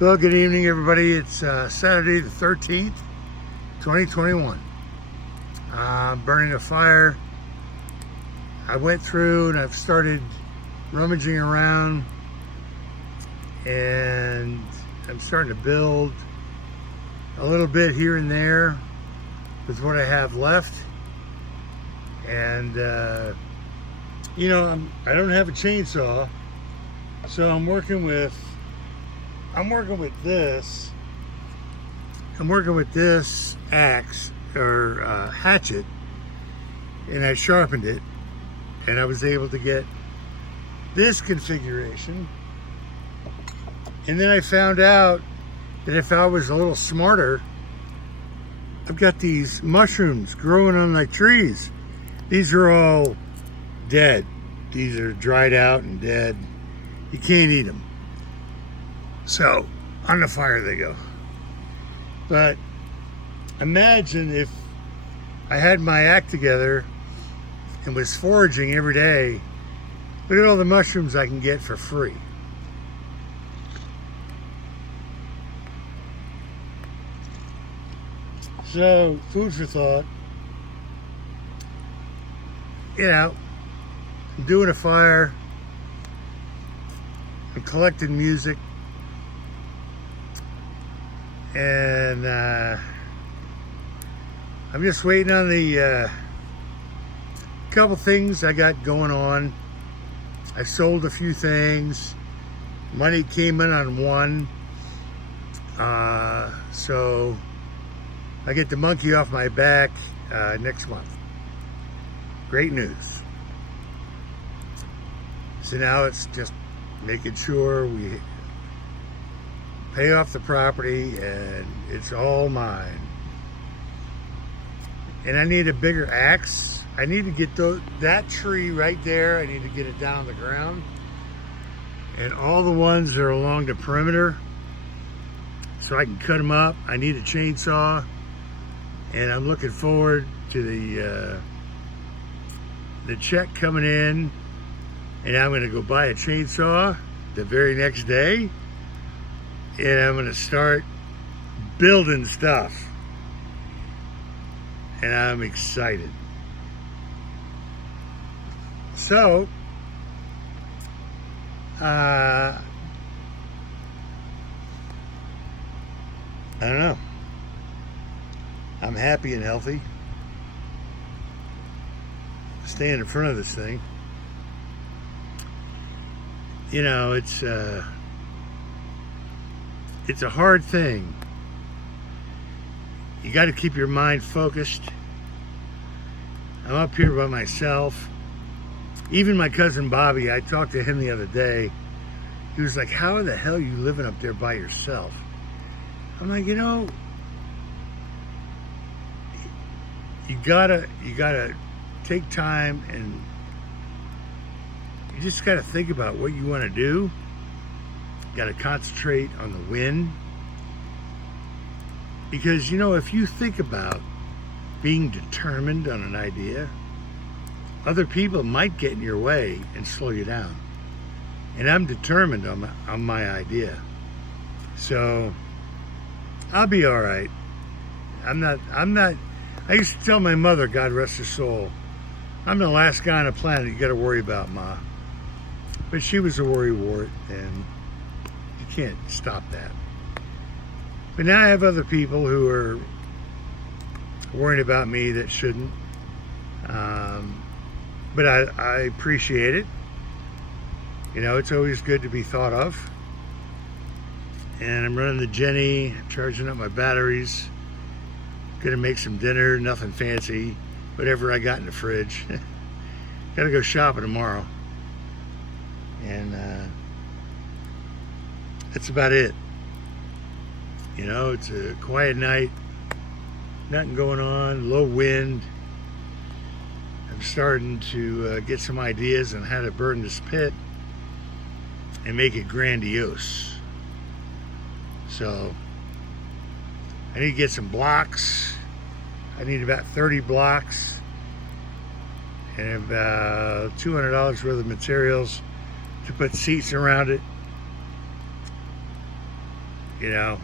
Well, good evening, everybody. It's Saturday the 13th, 2021. Burning a fire. I went through and I've started rummaging around, and I'm starting to build a little bit here and there with what I have left. And I don't have a chainsaw, so I'm working with this. I'm working with this axe or hatchet, and I sharpened it, and I was able to get this configuration. And then I found out that if I was a little smarter, I've got these mushrooms growing on my trees. These are all dead. These are dried out and dead. You can't eat them. So, on the fire they go. But imagine if I had my act together and was foraging every day. Look at all the mushrooms I can get for free. So, food for thought. I'm doing a fire. I'm collecting music. And I'm just waiting on the couple things I got going on. I sold a few things. Money came in on one. So I get the monkey off my back next month. Great news. So now it's just making sure we pay off the property and it's all mine. And I need a bigger axe. I need to get that tree right there. I need to get it down on the ground. And all the ones that are along the perimeter, so I can cut them up. I need a chainsaw. And I'm looking forward to the check coming in. And I'm gonna go buy a chainsaw the very next day. And I'm gonna start building stuff. And I'm excited. So, I don't know. I'm happy and healthy. Staying in front of this thing. It's a hard thing. You got to keep your mind focused. I'm up here by myself. Even my cousin Bobby, I talked to him the other day. He was like, "How the hell are you living up there by yourself?" I'm like, you gotta take time, and you just gotta think about what you want to do. You gotta concentrate on the win. Because, if you think about being determined on an idea, other people might get in your way and slow you down. And I'm determined on my idea. So, I'll be all right. I'm not, I used to tell my mother, God rest her soul, I'm the last guy on the planet you gotta worry about, Ma. But she was a worrywart, and you can't stop that. But now I have other people who are worrying about me that shouldn't. But I appreciate it. It's always good to be thought of. And I'm running the Jenny, charging up my batteries. Gonna make some dinner, nothing fancy. Whatever I got in the fridge. Gotta go shopping tomorrow. And that's about it. It's a quiet night, nothing going on, low wind. I'm starting to get some ideas on how to burn this pit and make it grandiose. So I need to get some blocks. I need about 30 blocks and about $200 worth of materials to put seats around it. you know.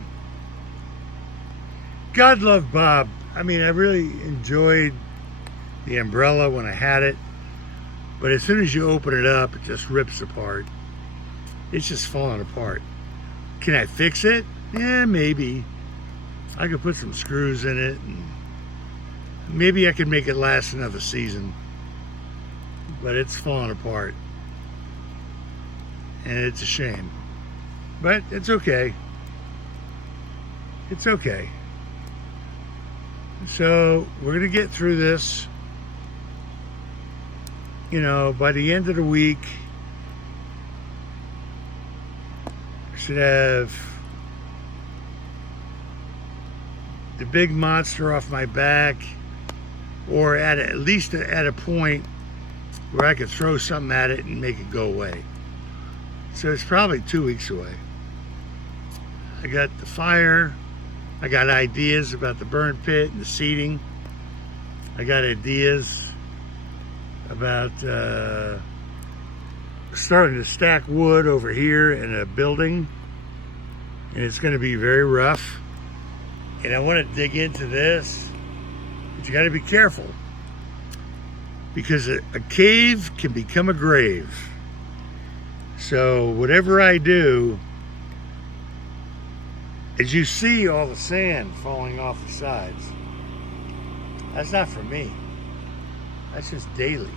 God love Bob. I mean, I really enjoyed the umbrella when I had it, but as soon as you open it up, it just rips apart. It's just falling apart. Can I fix it? Yeah, maybe. I could put some screws in it, and maybe I could make it last another season, but it's falling apart, and it's a shame, but it's okay. It's okay. So we're gonna get through this. You know, by the end of the week, I should have the big monster off my back, or at least at a point where I could throw something at it and make it go away. So it's probably 2 weeks away. I got the fire. I got ideas about the burn pit and the seating. I got ideas about starting to stack wood over here in a building, and it's going to be very rough. And I want to dig into this, but you got to be careful, because a cave can become a grave. So whatever I do, as you see all the sand falling off the sides, that's not for me. That's just daily.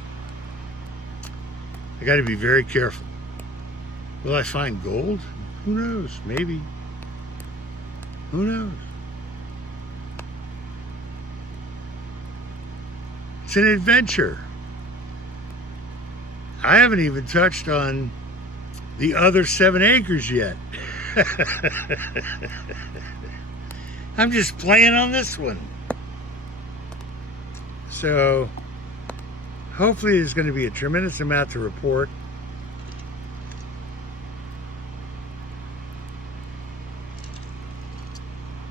I got to be very careful. Will I find gold? Who knows? Maybe. Who knows? It's an adventure. I haven't even touched on the other 7 acres yet. I'm just playing on this one. So hopefully there's going to be a tremendous amount to report.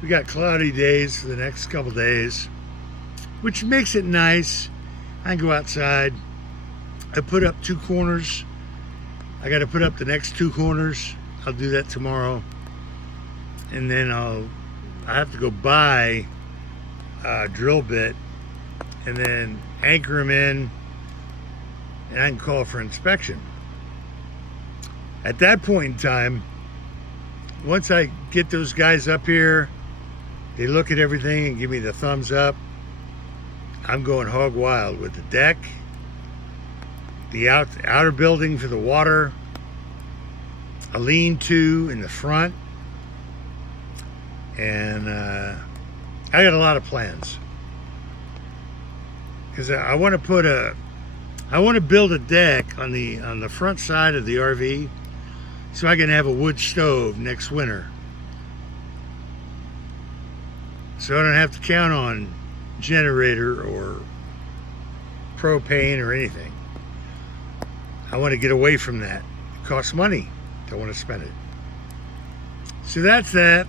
We got cloudy days for the next couple days, which makes it nice. I can go outside. I put up 2 corners. I got to put up the next 2 corners. I'll do that tomorrow. And then I have to go buy a drill bit and then anchor them in, and I can call for inspection. At that point in time, once I get those guys up here, they look at everything and give me the thumbs up, I'm going hog wild with the deck, the outer building for the water, a lean-to in the front, and I got a lot of plans, because I want to build a deck on the front side of the RV, so I can have a wood stove next winter, so I don't have to count on generator or propane or anything. I want to get away from that. It costs money. Don't want to spend it. So that's that.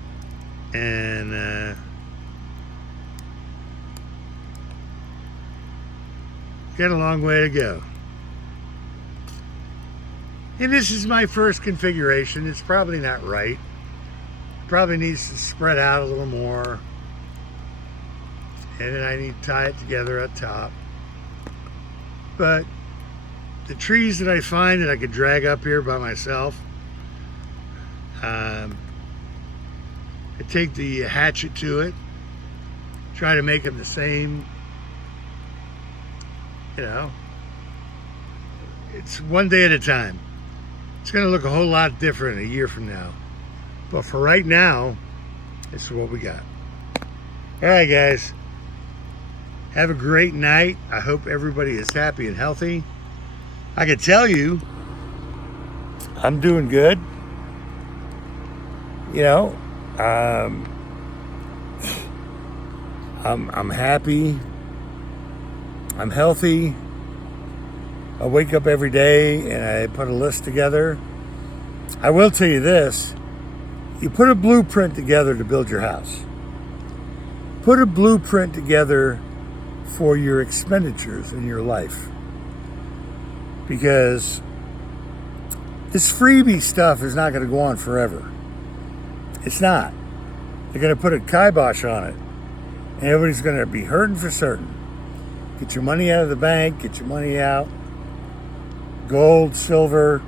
And got a long way to go. And this is my first configuration. It's probably not right. Probably needs to spread out a little more. And then I need to tie it together at top. But the trees that I find that I could drag up here by myself, I take the hatchet to it, try to make them the same, you know. It's one day at a time. It's going to look a whole lot different a year from now. But for right now, this is what we got. All right, guys. Have a great night. I hope everybody is happy and healthy. I can tell you, I'm doing good. You know, I'm happy. I'm healthy. I wake up every day and I put a list together. I will tell you this: you put a blueprint together to build your house. Put a blueprint together for your expenditures in your life, because this freebie stuff is not going to go on forever. It's not. They're going to put a kibosh on it. And everybody's going to be hurting for certain. Get your money out of the bank. Get your money out. Gold, silver.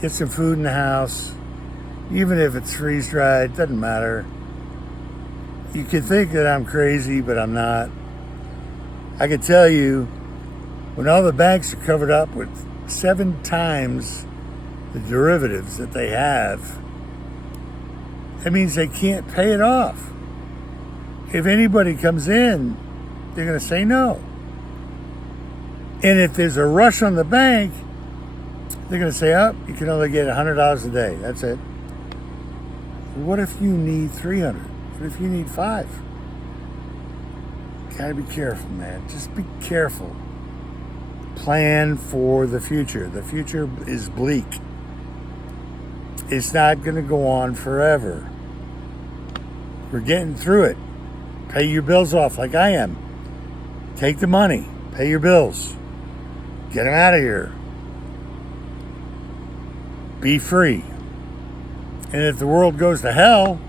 Get some food in the house. Even if it's freeze-dried, doesn't matter. You can think that I'm crazy, but I'm not. I can tell you, when all the banks are covered up with 7 times the derivatives that they have, that means they can't pay it off. If anybody comes in, they're going to say no. And if there's a rush on the bank, they're going to say, oh, you can only get $100 a day. That's it. What if you need 300? What if you need 5? Gotta be careful, man. Just be careful. Plan for the future. The future is bleak. It's not going to go on forever. We're getting through it. Pay your bills off like I am. Take the money. Pay your bills. Get them out of here. Be free. And if the world goes to hell,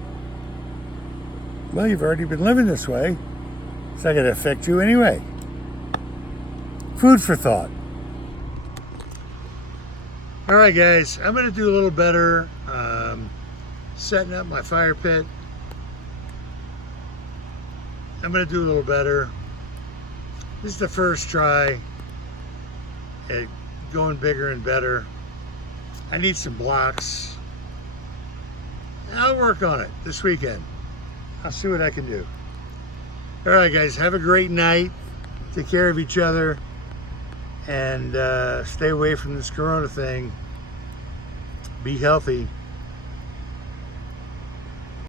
well, you've already been living this way. It's not going to affect you anyway. Food for thought. All right, guys, I'm going to do a little better setting up my fire pit. I'm going to do a little better. This is the first try at going bigger and better. I need some blocks. I'll work on it this weekend. I'll see what I can do. All right, guys, have a great night. Take care of each other. And stay away from this corona thing. Be healthy.